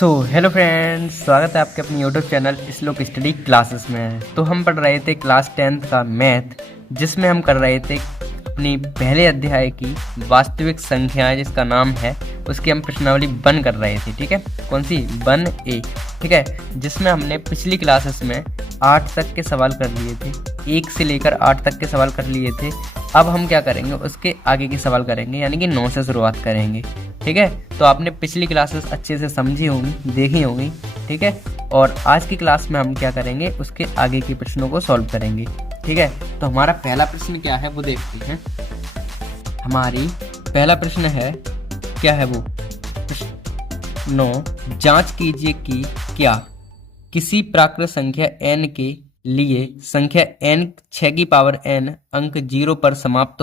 Hello friends, स्वागत है आपके अपनी यूट्यूब चैनल श्लोक स्टडी क्लासेस में। तो हम पढ़ रहे थे क्लास 10th का मैथ, जिसमें हम कर रहे थे अपनी पहले अध्याय की वास्तविक संख्याएं, जिसका नाम है, उसकी हम प्रश्नावली 1 कर रहे थे। ठीक है, कौन सी 1A। ठीक है, जिसमें हमने पिछली क्लासेस में 8 तक के सवाल कर लिए थे, 1 से लेकर 8 तक के सवाल कर लिए थे। अब हम क्या करेंगे, उसके आगे के सवाल करेंगे, यानी कि 9 से शुरुआत करेंगे। ठीक है, तो आपने पिछली क्लासेस अच्छे से समझी होंगी, देखी होंगी। ठीक है, और आज की क्लास में हम क्या करेंगे, उसके आगे के प्रश्नों को सॉल्व करेंगे। ठीक है, तो हमारा पहला प्रश्न क्या है वो देखते हैं। हमारी पहला प्रश्न है, क्या है वो प्रश्न 9, जांच कीजिए कि क्या किसी प्राकृत संख्या n के लिए संख्या n 6 की पावर n अंक 0 पर समाप्त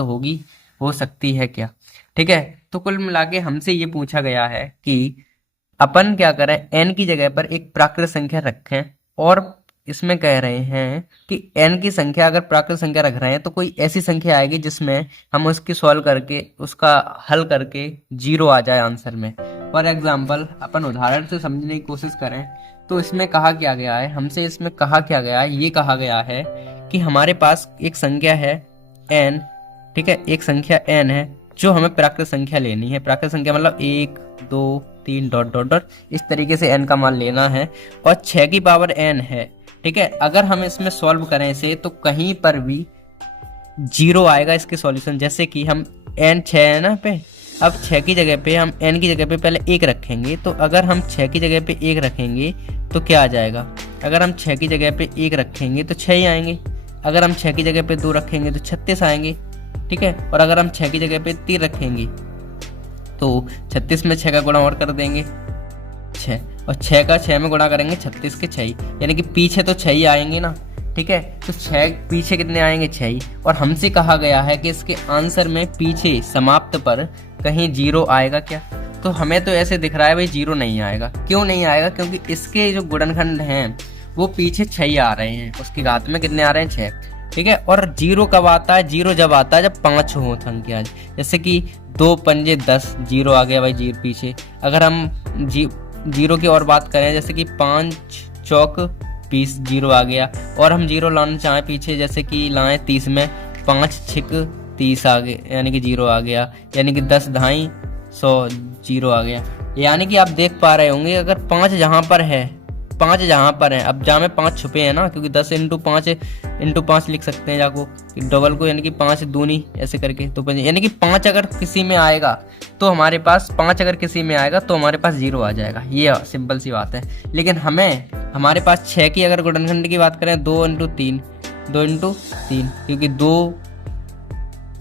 हो सकती है क्या। ठीक है, तो कुल मिला के हमसे ये पूछा गया है कि अपन क्या करें, n की जगह पर एक प्राकृत संख्या रखें, और इसमें कह रहे हैं कि n की संख्या अगर प्राकृत संख्या रख रहे हैं तो कोई ऐसी संख्या आएगी जिसमें हम उसकी सॉल्व करके, उसका हल करके 0 आ जाए आंसर में। फॉर एग्जाम्पल, अपन उदाहरण से समझने की कोशिश करें तो इसमें कहा क्या गया है, हमसे इसमें कहा क्या गया है, ये कहा गया है कि हमारे पास एक संख्या है n। ठीक है, एक संख्या n है जो हमें प्राकृत संख्या लेनी है। प्राकृत संख्या मतलब 1 2 3 डॉट डॉट डॉट, इस तरीके से n का मान लेना है, और 6 की पावर n है। ठीक है, अगर हम इसमें सॉल्व करें इसे तो कहीं पर भी 0 आएगा इसके सॉल्यूशन। जैसे कि हम n 6 है ना पे, अब 6 की जगह पे हम n की जगह पे पहले 1 रखेंगे, तो अगर हम 6 की जगह पे 1 रखेंगे तो क्या आ जाएगा। अगर हम 6 की जगह पे 1 रखेंगे तो 6 ही आएंगे। अगर हम 6 की जगह पे 2 रखेंगे तो 36 आएंगे। ठीक है, और अगर हम 6 की जगह पे 3 रखेंगे तो 36 में 6 का गुणा और कर देंगे 6, और 6 का 6 में गुणा करेंगे 36 के 6 ही, यानी कि पीछे तो 6 ही आएंगे ना। ठीक है, तो 6 पीछे कितने आएंगे, 6 ही। और हमसे कहा गया है कि इसके आंसर में पीछे समाप्त पर कहीं 0 आएगा क्या। तो हमें तो ऐसे दिख रहा है भाई 0 नहीं आएगा। क्यों नहीं आएगा, क्योंकि इसके जो गुणनखंड हैं वो पीछे 6 ही आ रहे हैं, उसकी घात में कितने आ रहे हैं, 6। ठीक है, और 0 कब आता है, 0 जब आता है जब 5 हो संख्या। जैसे कि 2 पंजे 10, 0 आ गया भाई 0 पीछे। अगर हम 0 की और बात करें, जैसे कि 5 चौक 20, 0 आ गया। और हम 0 लाना चाहें पीछे, जैसे कि लाएं 30 में, 5 छिक 30 आ गए, यानी कि 0 आ गया। यानी कि 10 ढाई 100, 0 आ गया। यानी कि आप देख पा रहे होंगे, अगर 5 जहाँ पर है, 5 जहाँ पर है, अब जहाँ में 5 छुपे हैं ना, क्योंकि 10 इंटू 5 लिख सकते हैं जाको डबल को, यानी कि 5 दूनी ऐसे करके, तो यानी कि 5 अगर किसी में आएगा तो हमारे पास 5 अगर किसी में आएगा तो हमारे पास 0 आ जाएगा। ये सिंपल सी बात है। लेकिन हमारे पास 6 की अगर गुणनखंड की बात करें, 2 इंटू 3, क्योंकि 2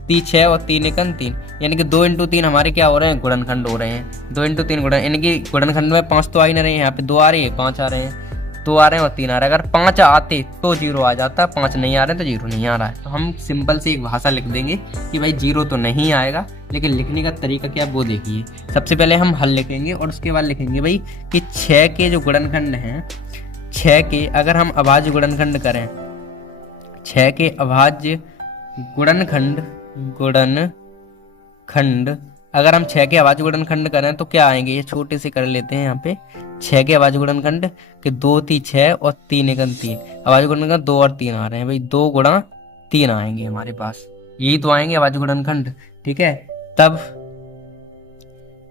3 6 और 3 एकन 3, यानी कि 2 इंटू 3 हमारे क्या हो रहे हैं, गुणनखंड हो रहे हैं। 2 इंटू 3 गुणन, यानी कि गुणनखंड में 5 तो आ ही नहीं रहे हैं, यहाँ पे 2 आ रहे हैं, 5 आ रहे हैं, 2 आ रहे हैं और 3 आ रहे हैं। अगर 5 आते तो 0 आ जाता, 5 नहीं आ रहे तो 0 नहीं आ रहा है। तो हम सिंपल सी एक भाषा लिख देंगे कि भाई 0 तो नहीं आएगा, लेकिन लिखने का तरीका क्या वो देखिए। सबसे पहले हम हल लिखेंगे और उसके बाद लिखेंगे भाई कि 6 के जो गुणनखंड हैं, 6 के अगर हम अभाज्य गुणनखंड करें, 6 के अभाज्य गुणनखंड अगर हम 6 के अभाज्य गुणनखंड करें तो क्या आएंगे, ये छोटे से कर लेते हैं। यहाँ पे 6 के अभाज्य गुणनखंड के 2 3 6 और 3 एकन 3, अभाज्य गुणनखंड 2 और 3 आ रहे हैं भाई, 2 गुणा 3 आएंगे हमारे पास, यही तो आएंगे अभाज्य गुणनखंड। ठीक है, तब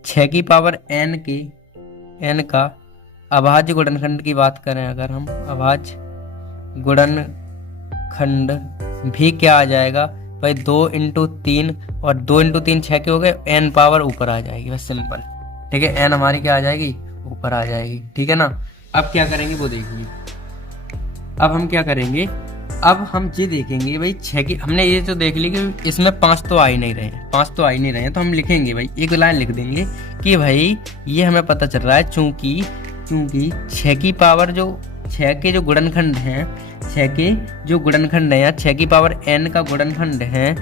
6 की पावर n का अभाज्य गुणनखंड की बात करें, अगर हम अभाज्य गुणनखंड भी क्या आ जाएगा भाई, 2 इंटू 3, और 2 इंटू 3 6 के हो गए, n पावर ऊपर आ जाएगी, बस सिंपल। ठीक है, n हमारी क्या आ जाएगी, ऊपर आ जाएगी। ठीक है ना। अब क्या करेंगे वो देखिए। अब हम क्या करेंगे, अब हम ये देखेंगे भाई 6 की, हमने ये तो देख ली कि इसमें 5 तो आ ही नहीं रहे हैं, 5 तो आ ही नहीं रहे हैं, तो हम लिखेंगे भाई, एक लाइन लिख देंगे कि भाई ये हमें पता चल रहा है, चूंकि 6 की पावर जो 6 के जो गुणनखंड हैं, 6 के जो गुणनखंड है, 6 की पावर n का गुणनखंड है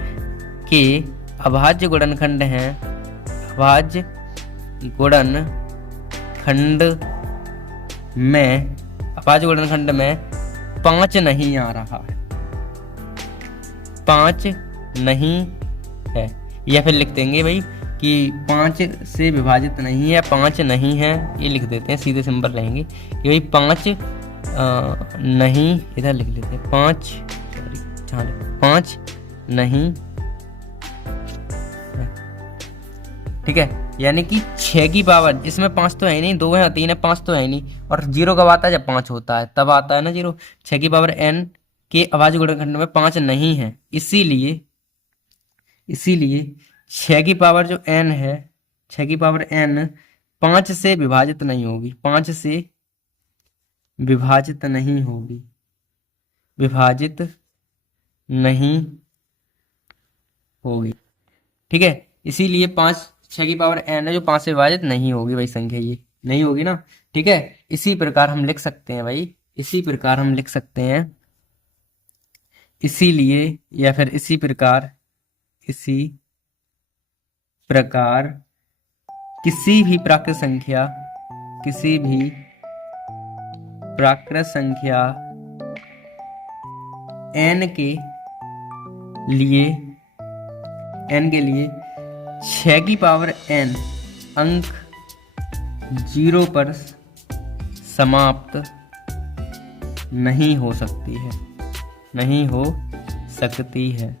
के अभाज्य गुणनखंड हैं, अभाज्य गुणनखंड में 5 नहीं आ रहा है, 5 नहीं है। या फिर लिख देंगे भाई कि 5 से विभाजित नहीं है, 5 नहीं है, ये लिख देते हैं, सीधे सिंपल रहेंगे कि भाई 5 नहीं, इधर लिख लेते हैं 5, सॉरी 5 नहीं, ठीक है। यानी कि 6 की पावर, इसमें 5 तो है ही नहीं, 2 है 3 है, 5 तो है ही नहीं, और 0 कब आता है, जब 5 होता है तब आता है ना 0। 6 की पावर n के अभाज्य गुणनखंड में 5 नहीं है, इसीलिए 6 की पावर जो n है, 6 की पावर n 5 से विभाजित नहीं होगी, 5 से विभाजित नहीं होगी, विभाजित नहीं होगी, ठीक है। इसीलिए 6 की पावर n है जो 5 से विभाजित नहीं होगी भाई संख्या, ये नहीं होगी ना, ठीक है। इसी प्रकार हम लिख सकते हैं भाई, इसी प्रकार हम लिख सकते हैं, इसीलिए या फिर इसी प्रकार किसी भी प्राकृत संख्या n के लिए 6 की पावर n अंक 0 पर समाप्त नहीं हो सकती है,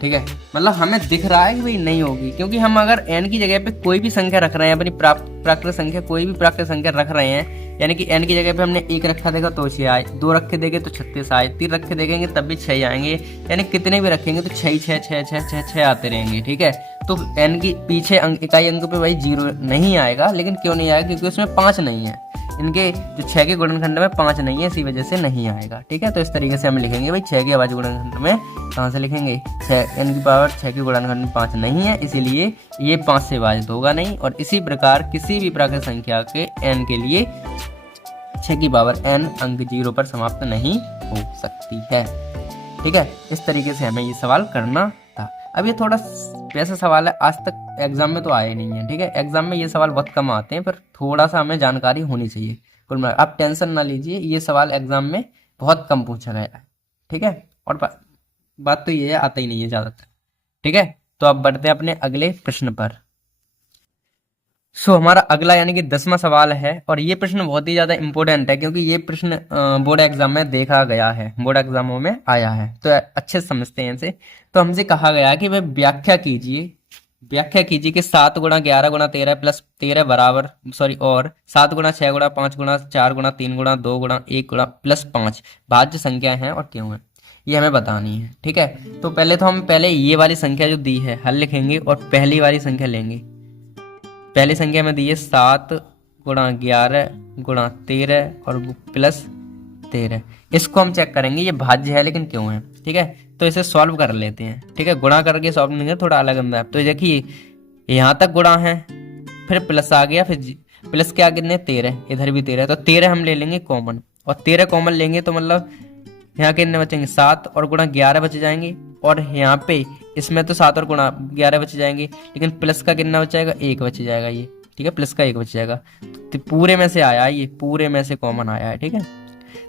ठीक है। मतलब हमें दिख रहा है कि भाई नहीं होगी, क्योंकि हम अगर n की जगह पे कोई भी संख्या रख रहे हैं, अपनी प्राकृत संख्या, कोई भी प्राकृत संख्या रख रहे हैं, यानी कि n की जगह पे हमने 1 रखा देगा तो 6 आए, 2 रखे देंगे तो 36 आए, 3 रखे देंगे तब भी 6 आएंगे, यानी कितने भी रखेंगे तो 6 आते रहेंगे, ठीक है। तो n की पीछे इकाई अंक पे भाई 0 नहीं आएगा, लेकिन क्यों नहीं आएगा, क्योंकि उसमें 5 नहीं है, इनके जो 6 के गुणनखंड में 5 नहीं है, इसी वजह से नहीं आएगा, ठीक है। तो इस तरीके से हम लिखेंगे भाई 6 के अभाज्य गुणनखंड में, कहाँ से लिखेंगे, 6 n की पावर 6 के गुणनखंड में 5 नहीं है, इसीलिए ये 5 से विभाजित होगा नहीं। और इसी प्रकार किसी भी प्राकृत संख्या के n के लिए 6 की पावर n अंक 0 पर समाप्त नहीं हो सकती है, ठीक है। इस तरीके से हमें ये सवाल करना था। अब ये थोड़ा वैसा सवाल है, आज तक एग्जाम में तो आए नहीं है, ठीक है। एग्जाम में ये सवाल बहुत कम आते हैं, पर थोड़ा सा हमें जानकारी होनी चाहिए। कुल मिलाकर आप टेंशन ना लीजिए, ये सवाल एग्जाम में बहुत कम पूछा गया है, ठीक है। और बात तो ये है, आता ही नहीं है ज़्यादातर, ठीक है। तो अब बढ़ते हैं अपने अगले प्रश्न पर। हमारा अगला यानी कि 10वां सवाल है, और ये प्रश्न बहुत ही ज़्यादा इंपॉर्टेंट है, क्योंकि ये प्रश्न बोर्ड एग्जाम में देखा गया है, बोर्ड एग्जामों में आया है, तो अच्छे से समझते हैं इसे। तो हमसे कहा गया कि वह व्याख्या कीजिए कि 7 गुणा 11 गुणा 13 प्लस 13 बराबर और 7 गुणा 6 गुणा 5 गुणा 4 गुणा 3 गुणा 2 गुणा 1 गुणा प्लस 5 भाज्य संख्या है और क्यों है, ये हमें बतानी है, ठीक है। तो पहले हम ये वाली संख्या जो दी है हल लिखेंगे और पहली वाली संख्या लेंगे। पहली संख्या में दी है 7 गुणा 11 गुणा 13 और प्लस 13, इसको हम चेक करेंगे ये भाज्य है लेकिन क्यों है, ठीक है। तो इसे सॉल्व कर लेते हैं, ठीक है। गुणा करके सॉल्व नहीं थोड़ा अलग अंदर। तो देखिए यहाँ तक गुणा है, फिर प्लस आ गया, फिर प्लस के आगे कितने 13, इधर भी 13, तो 13 हम ले लेंगे कॉमन, और 13 कॉमन लेंगे तो मतलब यहाँ कितने बचेंगे 7 और गुणा 11 बच जाएंगे, और यहाँ पे इसमें तो 7 और गुणा 11 बच जाएंगे, लेकिन प्लस का कितना बच जाएगा 1 बच जाएगा, ये ठीक है, प्लस का 1 बच जाएगा। तो पूरे में से आया, ये पूरे में से कॉमन आया है, ठीक है।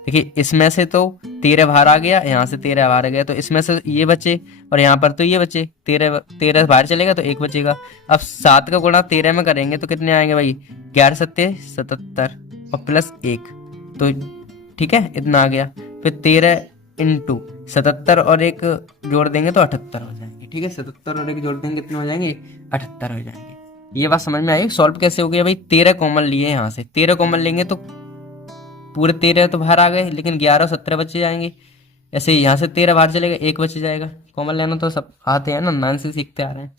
देखिए इसमें से तो 13 बाहर आ गया, यहाँ से 13 बाहर आ गया, तो इसमें से ये बचे और यहाँ पर तो ये बचे, 13 बाहर चलेगा तो 1 बचेगा। अब 7 का गुणा 13 में करेंगे तो कितने आएंगे भाई 11 7 77 और प्लस 1, तो ठीक है इतना आ गया। फिर 13 इंटू 77 और 1 जोड़ देंगे तो 78 हो जाएंगे, ठीक है। 77 और 1 जोड़ देंगे कितने हो जाएंगे 78 हो जाएंगे। ये बात समझ में आई। सॉल्व कैसे हो गया भाई, 13 कॉमन लिए, यहाँ से 13 कॉमन लेंगे तो पूरे 13 तो बाहर आ गए, लेकिन 11 और 17 बचे जाएंगे। ऐसे ही यहाँ से 13 बाहर चलेगा, 1 बच जाएगा। कॉमन लेना तो सब आते हैं ना, 9 से सीखते आ रहे हैं।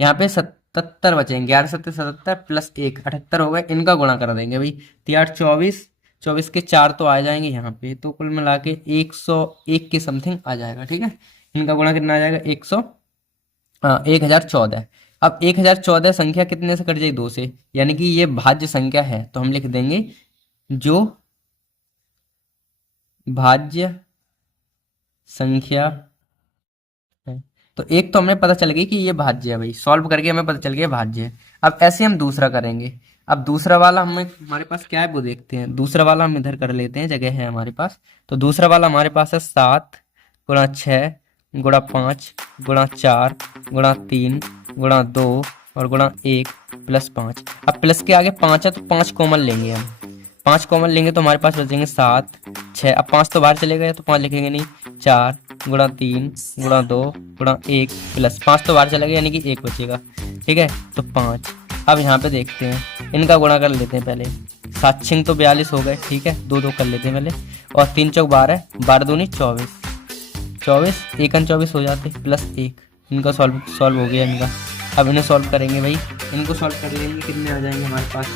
यहाँ पे 77 बचेंगे, 11 7 77 प्लस 1 78 हो गए। इनका गुणा कर देंगे भाई, 3 24, 24 के 4 तो आ जाएंगे यहाँ पे, तो कुल मिला के 101 के समथिंग आ जाएगा, ठीक है। इनका गुणा कितना आ जाएगा 1014। अब 1014 संख्या कितने से कट जाएगी 2 से, यानी कि ये भाज्य संख्या है, तो हम लिख देंगे जो भाज्य संख्या है। तो एक तो हमें पता चल गई कि ये भाज्य है भाई, सॉल्व करके हमें पता चल गया भाज्य है। अब ऐसे हम दूसरा करेंगे। अब दूसरा वाला हमारे पास क्या है वो देखते हैं। दूसरा वाला हम इधर कर लेते हैं, जगह है हमारे पास। तो दूसरा वाला हमारे पास है 7 गुणा 6 गुणा 5 गुणा 4 गुणा 3 गुणा 2 और गुणा 1 प्लस 5। अब प्लस के आगे 5 है तो 5 कॉमन लेंगे हम। 5 कॉमन लेंगे तो हमारे पास बचेंगे 7 6। अब 5 तो बाहर चले गए तो 5 लिखेंगे नहीं। 4 गुणा 3 गुणा 2 गुणा 1 प्लस 5 तो बाहर चले गए यानी कि 1 बचेगा। ठीक है, तो 5। अब यहाँ पे देखते हैं, इनका गुणा कर लेते हैं पहले। 7 6 तो 42 हो गए। ठीक है, 2 2 कर लेते हैं पहले। और 3 चौक 12, 12 दूनी 24, 24 1 24 हो जाते प्लस 1। इनका सॉल्व हो गया इनका। अब इन्हें सॉल्व करेंगे भाई, इनको सॉल्व कर लेंगे, कितने आ जाएंगे हमारे पास।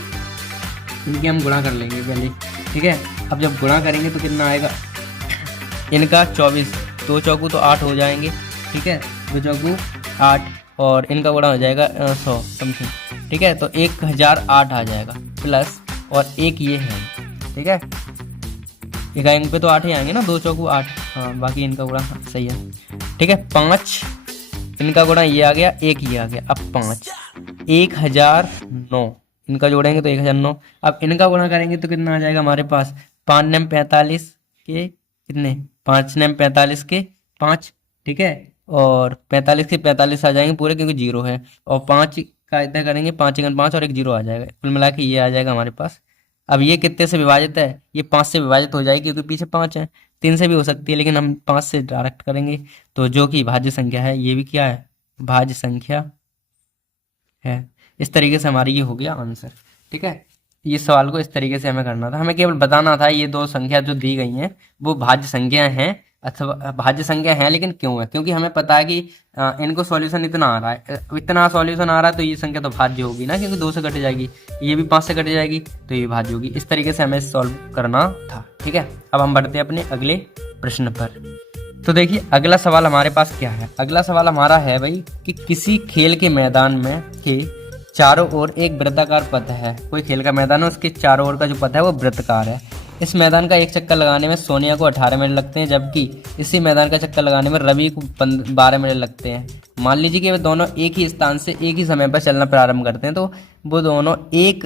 इनके हम गुणा कर लेंगे पहले। ठीक है, अब जब गुणा करेंगे तो कितना आएगा इनका 24, 2 चौकू तो 8 हो जाएंगे। ठीक है, 2 चौकू 8 और इनका गुणा हो जाएगा 100 समथिंग। ठीक है, तो 1008 आ जाएगा प्लस और एक ये है। ठीक है, एक अंक पे तो 8 ही आएंगे ना, 2 चौकू 8। हाँ, बाकी इनका गुणा सही है। ठीक है, 5 इनका गुणा ये आ गया, एक ये आ गया। अब 5 1009 इनका जोड़ेंगे तो 1009। अब इनका गुणा करेंगे तो कितना आ जाएगा हमारे पास। 5 नम 45 के कितने, 5 नम 45 के 5। ठीक है, और 45 के 45 आ जाएंगे पूरे क्योंकि 0 है। और 5 का इतना करेंगे, 5 5 और एक 0 आ जाएगा, कुल मिला के ये आ जाएगा हमारे पास। अब ये कितने से विभाजित है, ये 5 से विभाजित हो जाएगी क्योंकि पीछे 5 है। 3 से भी हो सकती है लेकिन हम 5 से डायरेक्ट करेंगे। तो जो कि भाज्य संख्या है, ये भी क्या है, भाज्य संख्या है। इस तरीके से हमारी ये हो गया आंसर। ठीक है, ये सवाल को इस तरीके से हमें करना था। हमें केवल बताना था ये दो संख्या जो दी गई हैं वो भाज्य संख्या हैं अथवा भाज्य संख्या है, लेकिन क्यों है, क्योंकि हमें पता है कि इनको सॉल्यूशन इतना आ रहा है, इतना सॉल्यूशन आ रहा है तो ये संख्या तो भाज्य होगी ना, क्योंकि 2 से कट जाएगी, ये भी 5 से कट जाएगी तो ये भाज्य होगी। इस तरीके से हमें सॉल्व करना था। ठीक है, अब हम बढ़ते हैं अपने अगले प्रश्न पर। तो देखिए अगला सवाल हमारे पास क्या है। अगला सवाल हमारा है भाई कि किसी खेल के मैदान में के चारों ओर एक वृत्ताकार पथ है। कोई खेल का मैदान है, उसके चारों ओर का जो पथ है वो वृत्ताकार है। इस मैदान का एक चक्कर लगाने में सोनिया को 18 मिनट लगते हैं, जबकि इसी मैदान का चक्कर लगाने में रवि को 12 मिनट लगते हैं। मान लीजिए कि वे दोनों एक ही स्थान से एक ही समय पर चलना प्रारंभ करते हैं, तो वो दोनों एक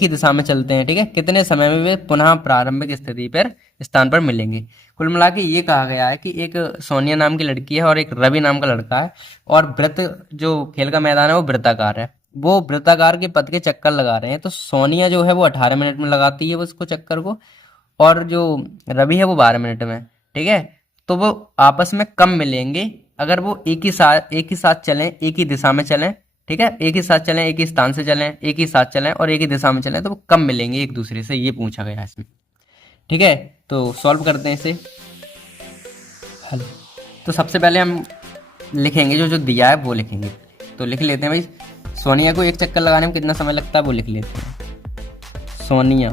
ही दिशा में चलते हैं। ठीक है, कितने समय में वे पुनः प्रारंभिक स्थिति पर स्थान पर मिलेंगे। कुल मिला के ये कहा गया है कि एक सोनिया नाम की लड़की है और एक रवि नाम का लड़का है, और वृत्त जो खेल का मैदान है वो वृत्ताकार है। वो वृत्ताकार के पथ के चक्कर लगा रहे हैं, तो सोनिया जो है वो 18 मिनट में लगाती है उसको चक्कर को, और जो रवि है वो 12 मिनट में। ठीक है, तो वो आपस में कम मिलेंगे अगर वो एक ही साथ चलें, एक ही दिशा में चलें। ठीक है, एक ही साथ चलें, एक ही स्थान से चलें, एक ही साथ चलें और एक ही दिशा में चलें, तो वो कम मिलेंगे एक दूसरे से, ये पूछा गया है इसमें। ठीक है, तो सॉल्व करते हैं इसे। हेलो, तो सबसे पहले हम लिखेंगे जो जो दिया है वो लिखेंगे। तो लिख लेते हैं भाई, सोनिया को एक चक्कर लगाने में कितना समय लगता है वो लिख लेते हैं। सोनिया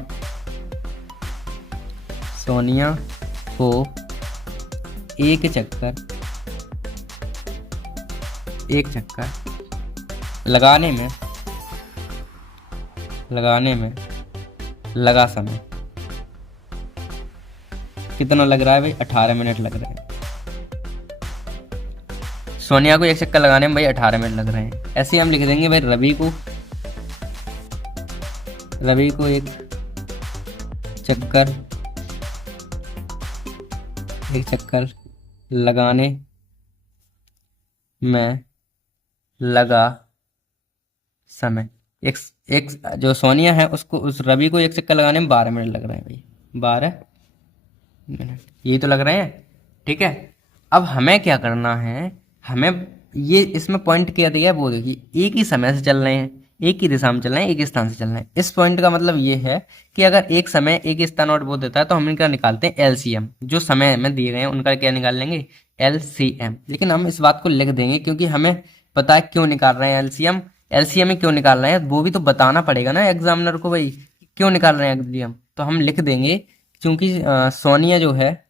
को एक चक्कर लगाने में लगा समय कितना लग रहा है भाई, 18 मिनट लग रहे हैं। सोनिया को एक चक्कर लगाने में भाई 18 मिनट लग रहे हैं। ऐसे ही हम लिख देंगे भाई रवि को एक चक्कर लगाने में लगा समय। एक जो सोनिया है उसको, उस रवि को एक चक्कर लगाने में 12 मिनट लग रहे हैं भाई, 12 मिनट ये तो लग रहे हैं। ठीक है, अब हमें क्या करना है, हमें ये इसमें पॉइंट क्या दिया है वो देखिए, एक ही समय से चल रहे हैं, एक ही दिशा में चल रहे हैं, एक ही स्थान से चल रहे हैं। इस पॉइंट का मतलब ये है कि अगर एक समय एक ही स्थान और वो देता है तो हम इनका निकालते हैं एलसीएम। जो समय में दिए गए हैं उनका क्या निकाल लेंगे, एलसीएम। लेकिन हम इस बात को लिख देंगे क्योंकि हमें पता है क्यों निकाल रहे हैं एलसीएम। एलसीएम में क्यों निकाल रहे हैं वो भी तो बताना पड़ेगा ना एग्जामिनर को भाई, क्यों निकाल रहे हैं एलसीएम। तो हम लिख देंगे क्योंकि सोनिया जो है,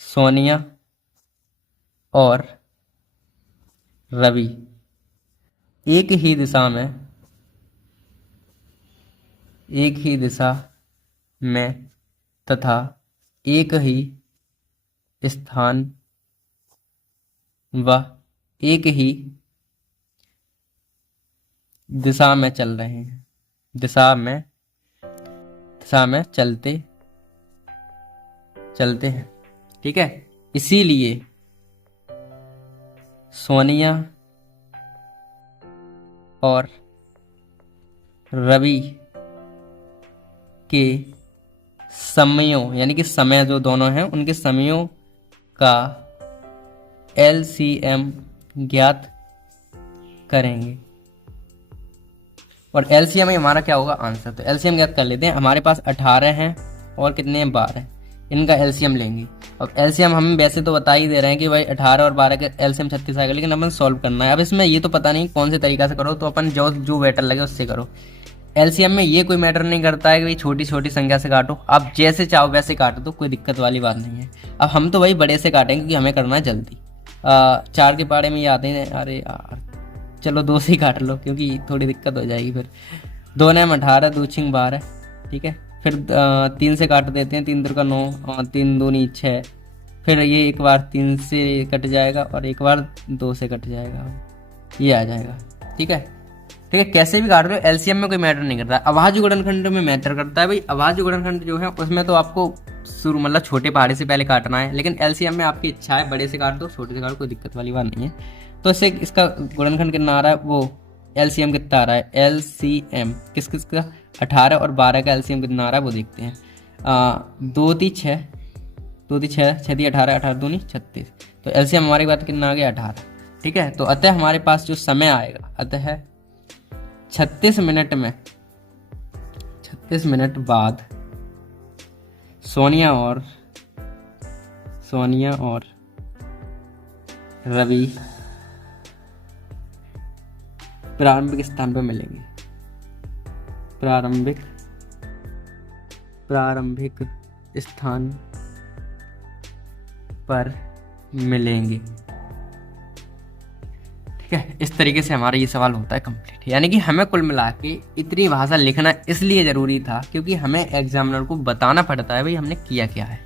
सोनिया और रवि एक ही दिशा में तथा एक ही स्थान व एक ही दिशा में चल रहे हैं, दिशा में चलते हैं। ठीक है, इसीलिए सोनिया और रवि के समयों, यानी कि समय जो दोनों हैं उनके समयों का LCM ज्ञात करेंगे। और LCM में हमारा क्या होगा, आंसर। तो LCM ज्ञात कर लेते हैं। हमारे पास 18 हैं और कितने हैं, 12। इनका LCM लेंगे। अब LCM हम वैसे तो बता ही दे रहे हैं कि भाई 18 और 12 के LCM 36 आएगा, लेकिन अपन सॉल्व करना है। अब इसमें ये तो पता नहीं कौन से तरीका से करो, तो अपन जो बेटर लगे उससे करो। LCM में ये कोई मैटर नहीं करता है कि भाई छोटी छोटी संख्या से काटो, आप जैसे चाहो वैसे काटो, तो कोई दिक्कत वाली बात नहीं है। अब हम तो भाई बड़े से काटेंगे क्योंकि हमें करना है जल्दी। 4 के पाड़े में ये आते हैं, अरे यार चलो 2 से ही काट लो क्योंकि थोड़ी दिक्कत हो जाएगी फिर। 2 ने 18, 2 छिंग 12, ठीक है। फिर 3 से काट देते हैं, 3 का 9 और 3 दूनी 6। फिर ये एक बार 3 से कट जाएगा और एक बार 2 से कट जाएगा, ये आ जाएगा, ठीक है। ठीक है, कैसे भी काट लो, LCM में कोई मैटर नहीं करता। अभाज्य गुणनखंड में मैटर करता है भाई। अभाज्य गुणनखंड जो है उसमें तो आपको शुरू मतलब छोटे पहाड़े से पहले काटना है, लेकिन LCM में आपकी इच्छा है बड़े से काट दो छोटे से काट, कोई दिक्कत वाली बात नहीं है। तो इससे इसका गुणनखंड कितना आ रहा है, वो LCM कितना आ रहा है, LCM किस किस का, 18 और 12 का LCM कितना आ रहा है वो देखते हैं। 2 × 6, 2 × 6, 6 × 18, 18 दूनी 36। तो LCM हमारी बात कितना आ गया, 18, ठीक है। तो अतः हमारे पास जो समय आएगा, अतः 36 मिनट में, 36 मिनट बाद सोनिया और रवि प्रारंभिक स्थान पर मिलेंगे। प्रारंभिक स्थान पर मिलेंगे, ठीक है। इस तरीके से हमारा ये सवाल होता है कंप्लीट। यानी कि हमें कुल मिला के इतनी भाषा लिखना इसलिए ज़रूरी था क्योंकि हमें एग्जामिनर को बताना पड़ता है भाई हमने किया क्या है,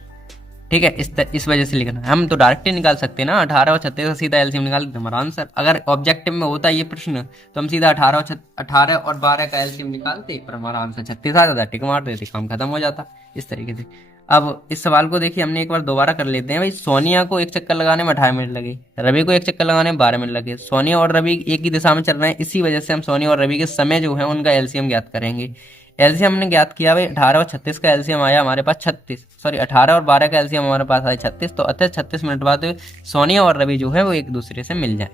ठीक है। इस वजह से लिखना है। हम तो डायरेक्ट ही निकाल सकते हैं ना, 18 और 36 का सीधा LCM निकाल देते हमारा आंसर। अगर ऑब्जेक्टिव में होता ये प्रश्न तो हम सीधा 18 और 12 का LCM निकालते, पर हमारा आंसर 36 आ जाता, टिक मार देते, काम खत्म हो जाता इस तरीके से। अब इस सवाल को देखिए, हमने एक बार दोबारा कर लेते हैं भाई। सोनिया को एक चक्कर लगाने में 18 मिनट लगे, रवि को एक चक्कर लगाने में 12 मिनट लगे। सोनिया और रवि एक ही दिशा में चल रहे हैं, इसी वजह से हम सोनिया और रवि के समय जो है उनका LCM ज्ञात करेंगे। LCM हमने ज्ञात किया भाई, 18 और 36 का LCM आया हमारे पास 36, सॉरी 18 और 12 का LCM हमारे पास आया 36। तो अतः 36 मिनट बाद सोनिया और रवि जो है वो एक दूसरे से मिल जाए,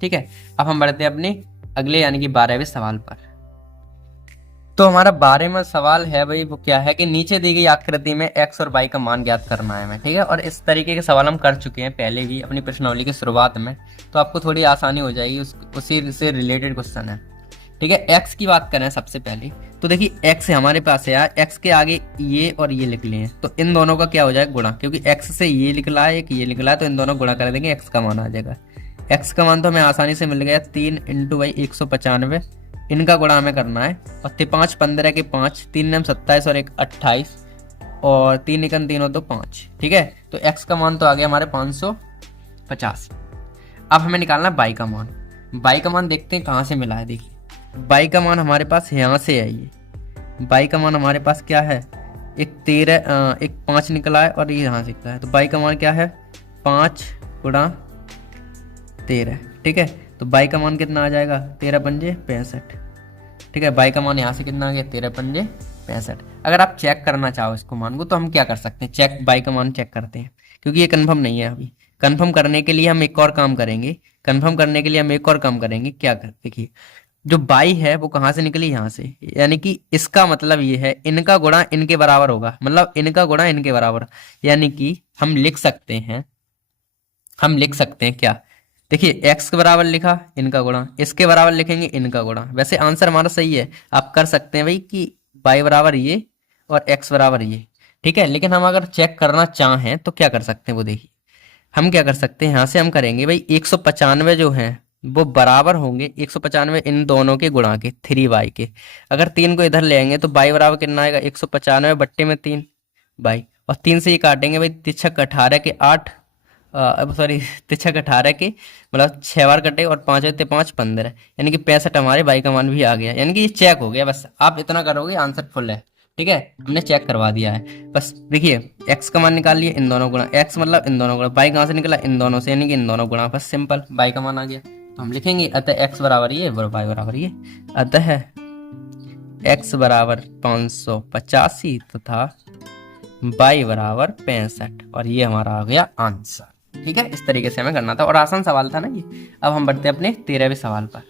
ठीक है। अब हम बढ़ते हैं अपने अगले यानी कि 12वें सवाल पर। तो हमारा 12वां सवाल है भाई, वो क्या है कि नीचे दी गई आकृति में x और y का मान ज्ञात करना है हमें, ठीक है। और इस तरीके के सवाल हम कर चुके हैं पहले भी अपनी प्रश्नावली की शुरुआत में, तो आपको थोड़ी आसानी हो जाएगी। उसी से रिलेटेड क्वेश्चन है, ठीक है। x की बात करें सबसे पहले, तो देखिए x हमारे पास है यार, x के आगे ये और ये लिख लिए हैं, तो इन दोनों का क्या हो जाएगा, गुणा। क्योंकि x से ये निकला है, एक ये निकला है, तो इन दोनों गुणा कर देंगे, x का मान आ जाएगा। x का मान तो हमें आसानी से मिल गया, 3 × भाई 195, इनका गुणा हमें करना है। और 5 15 के 5, 3 9 27 और 1 28, और 3 1 3 तो 5, ठीक है। तो x का मान तो आ गया हमारे 550। अब हमें निकालना है y का मान। y का मान देखते हैं कहाँ से मिला है। देखिए y का मान हमारे पास यहाँ से है, ये y का मान हमारे पास क्या है, एक 13 एक 5 निकला है और ये यहाँ से निकला है, तो y का मान क्या है, 5 × 13, ठीक है। तो y का मान कितना आ जाएगा, 13 पंजे 65, ठीक है। y का मान यहाँ से कितना आ गया, 13 पंजे 65। अगर आप चेक करना चाहो इसको मान को, तो हम क्या कर सकते हैं, y का मान चेक करते हैं, क्योंकि ये कंफर्म नहीं है अभी। कंफर्म करने के लिए हम एक और काम करेंगे, क्या कर, देखिए जो y है वो कहाँ से निकली, यहाँ से। यानी कि इसका मतलब ये है इनका गुणा इनके बराबर होगा, मतलब इनका गुणा इनके बराबर। यानी कि हम लिख सकते हैं क्या, देखिए x के बराबर लिखा, इनका गुणा, इसके बराबर लिखेंगे, इनका गुणा। वैसे आंसर हमारा सही है, आप कर सकते हैं भाई कि y बराबर ये और x बराबर ये, ठीक है। लेकिन हम अगर चेक करना चाहें तो क्या कर सकते हैं, वो देखिए हम क्या कर सकते हैं। यहाँ से हम करेंगे भाई 195 जो है वो बराबर होंगे 195 इन दोनों के गुणा के, 3y के। अगर 3 को इधर ले आएंगे तो y बराबर कितना आएगा, 195 बट्टे में 3 y, और 3 से ये काटेंगे भाई, 3 18 के 8, सॉरी 3 18 के मतलब 6 बार कटे, और 5 होते 5 15, यानी कि 65 हमारे y का मान भी आ गया। यानी कि ये चेक हो गया, बस आप इतना करोगे आंसर फुल है। ठीक है, हमने चेक करवा दिया है। बस देखिए x का मान निकाल लिए, इन दोनों गुणा, x मतलब इन दोनों गुणा, y कहाँ से निकला, इन दोनों से, यानी कि इन दोनों गुणा, बस सिंपल y का मान आ गया। तो हम लिखेंगे अतः x बराबर ये और y बराबर ये, अतः x बराबर 585 तथा y बराबर 65, और ये हमारा आ गया आंसर। ठीक है, इस तरीके से हमें करना था और आसान सवाल था ना ये। अब हम बढ़ते हैं अपने 13वें सवाल पर।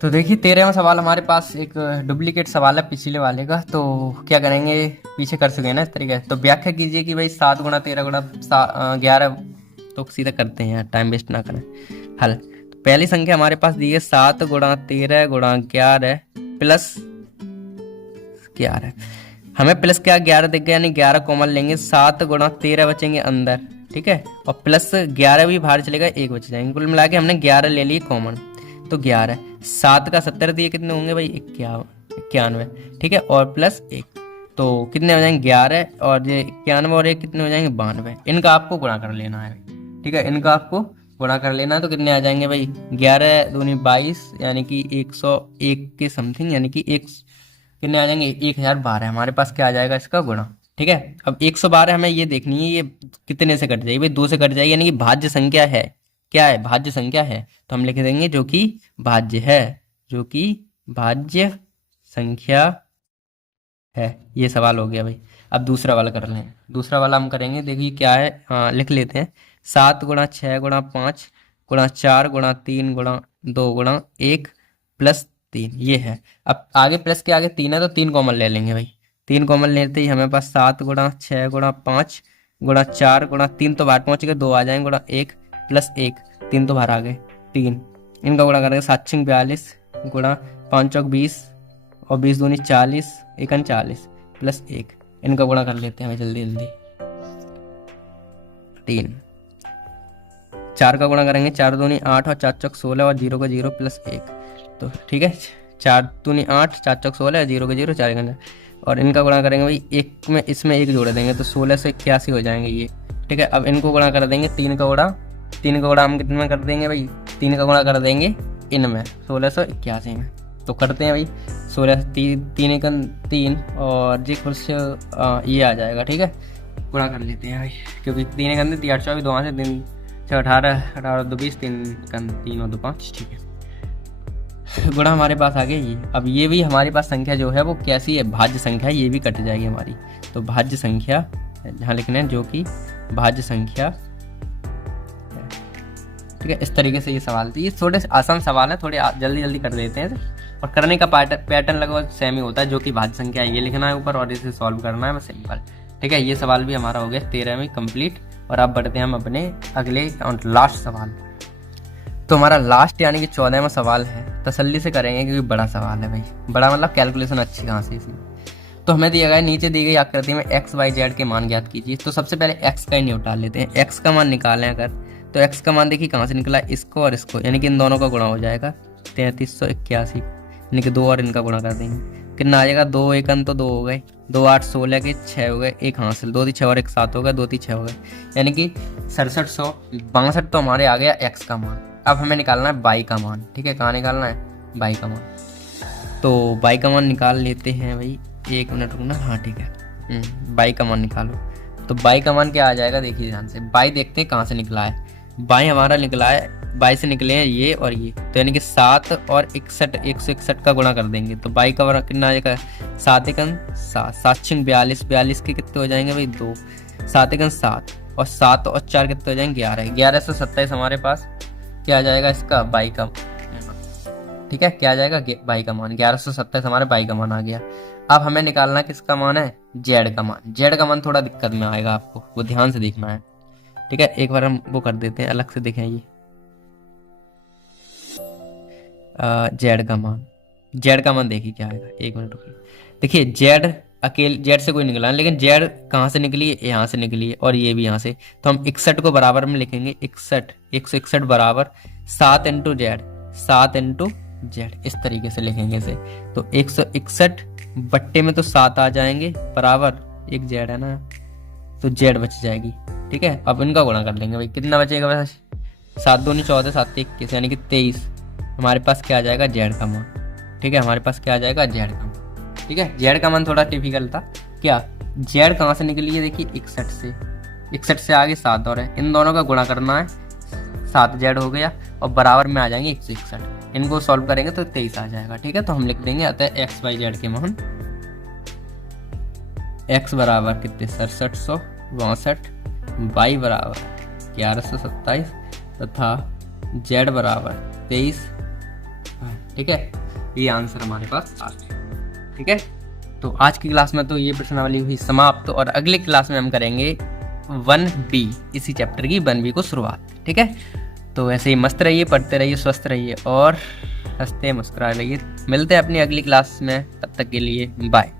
तो देखिए 13वां सवाल हमारे पास एक डुप्लीकेट सवाल है पिछले वाले का, तो क्या करेंगे, पीछे कर सके ना इस तरीके से। तो व्याख्या कीजिए कि भाई 7 गुणा 13 गुणा 11, तो सीधा करते हैं, टाइम वेस्ट ना करें। हल, तो पहली संख्या हमारे पास दी है 7 गुणा 13 गुणा 11 प्लस 11। हमें प्लस क्या 11 दिख गया, यानी 11 कॉमन लेंगे, 7 गुणा 13 बचेंगे अंदर, ठीक है, और प्लस 11 भी बाहर चलेगा, 1 बच जाएंगे। कुल मिला के हमने 11 ले लिए कॉमन, तो 11, 7 का 70 दिए, कितने होंगे भाई 91, ठीक है, और प्लस 1, तो कितने हो जाएंगे 11, और ये 91 और 1 कितने हो जाएंगे 92। इनका आपको गुणा कर लेना है, ठीक है, इनका आपको गुणा कर लेना है। तो कितने आ जाएंगे भाई 11 दूनी 22, यानी कि 101 के समथिंग, यानी कि एक कितने आ जाएंगे 1012। हमारे पास क्या आ जाएगा इसका गुणा, ठीक है। अब 112 हमें ये देखनी है ये कितने से कट जाएगी भाई, 2 से कट जाएगी, यानी कि भाज्य संख्या है, क्या है, भाज्य संख्या है। तो हम लिख देंगे जो कि भाज्य है, जो कि भाज्य संख्या है। ये सवाल हो गया भाई। अब दूसरा वाला कर लें, दूसरा वाला हम करेंगे, देखिए क्या है, हाँ लिख लेते हैं। 7 गुणा 6 गुणा 5 गुणा 4 गुणा 3 गुणा 2 गुणा 1 प्लस 3, ये है। अब आगे प्लस के आगे 3 है, तो 3 कॉमन ले लेंगे भाई। 3 कॉमन लेते ही हमें पास 7 गुणा 6 गुणा 5 गुणा 4 गुणा 3 तो बाहर पहुंच गए, 2 आ जाएंगे, गुणा 1 प्लस 1, 3 तो बाहर आ गए, 3, इनका गुणा करेंगे 7 6 42 गुणा 5 चौक 20 और 20 दूनी 40 1 40 प्लस 1, इनका गुणा कर लेते हैं जल्दी जल्दी। 3, 4 का गुणा करेंगे, 4 दूनी 8 और 4 चौक 16 और 0 का 0 प्लस 1, तो ठीक है, 4 दूनी 8 4 चौक 16 0 का 0 4 का, और इनका गुणा करेंगे भाई, एक में इसमें एक जोड़ देंगे तो 16 से 81 हो जाएंगे ये, ठीक है। अब इनको गुणा कर देंगे, 3 का गुणा हम कितने में कर देंगे भाई, 3 का गुणा कर देंगे इनमें 1681 में, तो करते हैं भाई 16 3 3 और जी कुछ ये आ जाएगा, ठीक है, गुणा कर लेते हैं भाई, क्योंकि 3 1 3 8 24 2 से 3 6 18 18 2 20 3 3 और 2 5, ठीक है, गुणा हमारे पास आ गया ये। अब ये भी हमारे पास संख्या जो है वो कैसी है, भाज्य संख्या, ये भी कट जाएगी हमारी। तो भाज्य संख्या जहाँ लिखना है जो कि भाज्य संख्या, ठीक है। इस तरीके से ये सवाल थी, ये थोड़े आसान सवाल है, थोड़े जल्दी जल्दी कर देते हैं, और करने का पैटर्न लगभग सेम ही होता है, जो कि भाज्य संख्या ये लिखना है ऊपर और इसे सॉल्व करना है, बस सिंपल, ठीक है। ये सवाल भी हमारा हो गया 13 कंप्लीट। और अब बढ़ते हैं हम अपने अगले और लास्ट सवाल। तो हमारा लास्ट यानी कि 14वां सवाल है, तसल्ली से करेंगे क्योंकि बड़ा सवाल है भाई, बड़ा मतलब कैलकुलेशन अच्छी कहाँ से इसमें। तो हमें दिया गया नीचे दी गई आकृति में x y z के मान ज्ञात कीजिए। तो सबसे पहले x का ही निकाल लेते हैं, x का मान निकालें अगर, तो x का मान देखिए कहाँ से निकला, इसको और इसको, यानी कि इन दोनों का गुणा हो जाएगा 3381, यानी कि 2 और इनका गुणा कर देंगे, कितना आ जाएगा, 2 1 तो 2 हो गए, 2 8 16 के 6 हो गए, 1 हासिल, 2 3 6 और 1 7 हो गए, 2 3 6 हो गए, यानी कि 6762 तो हमारे आ गया x का मान। अब हमें निकालना है y का मान, ठीक है, कहाँ निकालना है y का मान। तो y का मान निकाल लेते हैं भाई, 1 मिनट रुकना, हाँ ठीक है, y का मान निकालो। तो y का मान क्या आ जाएगा, देखिए ध्यान से, y देखते हैं कहाँ से निकला है, y हमारा निकला है, y से निकले हैं ये और ये, तो यानी कि 7 और 61 161 का गुणा कर देंगे, तो y का कितना आ जाएगा, 7 1 7 7 6 42 42 के कितने हो जाएंगे भाई 2, 7 1 7 और 7 और 4 कितने हो जाएंगे 11, 11 से 27 हमारे पास क्या आ जाएगा इसका y का, ठीक है, क्या आ जाएगा y का मान, 1127 हमारे y का मान आ गया। अब हमें निकालना किसका मान है, z का मान। z का मान थोड़ा दिक्कत में आएगा, आपको वो ध्यान से देखना है, ठीक है। एक बार हम वो कर देते हैं, अलग से देखें ये z का मान देखिए क्या आएगा, 1 मिनट रुकिए। देखिए z अकेले z से कोई निकला है, लेकिन z कहाँ से निकली है, यहाँ से निकली है और ये भी यहाँ से, तो हम 61 को बराबर में लिखेंगे, 161 बराबर 7 इंटू z, इस तरीके से लिखेंगे इसे। तो 161 बट्टे में तो 7 आ जाएंगे बराबर, एक z है ना, तो z बच जाएगी, ठीक है। अब इनका गुणा कर लेंगे भाई, कितना बचेगा वैसे, 7 दूनी 14 7 21, यानी कि 23, हमारे पास क्या आ जाएगा z का मान, ठीक है, हमारे पास क्या आ जाएगा z का मान। ठीक है। जेड का मान थोड़ा टिपिकल था। क्या जेड कहाँ से निकली है, देखिए 61 से, 61 से आगे 7 और है, इन दोनों का गुणा करना है, 7 जेड हो गया और बराबर में आ जाएंगे 161। इनको सॉल्व करेंगे तो 23 आ जाएगा। ठीक है, तो हम लिख देंगे अतः एक्स वाई जेड के मान एक्स बराबर कितने 6762, वाई बराबर 1127 तथा जेड बराबर 23। ठीक है, ये आंसर हमारे पास आ गया। ठीक है, तो आज की क्लास में तो ये प्रश्नावली हुई समाप्त और अगली क्लास में हम करेंगे 1B, इसी चैप्टर की 1B को शुरुआत। ठीक है, तो ऐसे ही मस्त रहिए, पढ़ते रहिए, स्वस्थ रहिए और हंसते मुस्कुरा रहिए। मिलते हैं अपनी अगली क्लास में, तब तक के लिए बाय।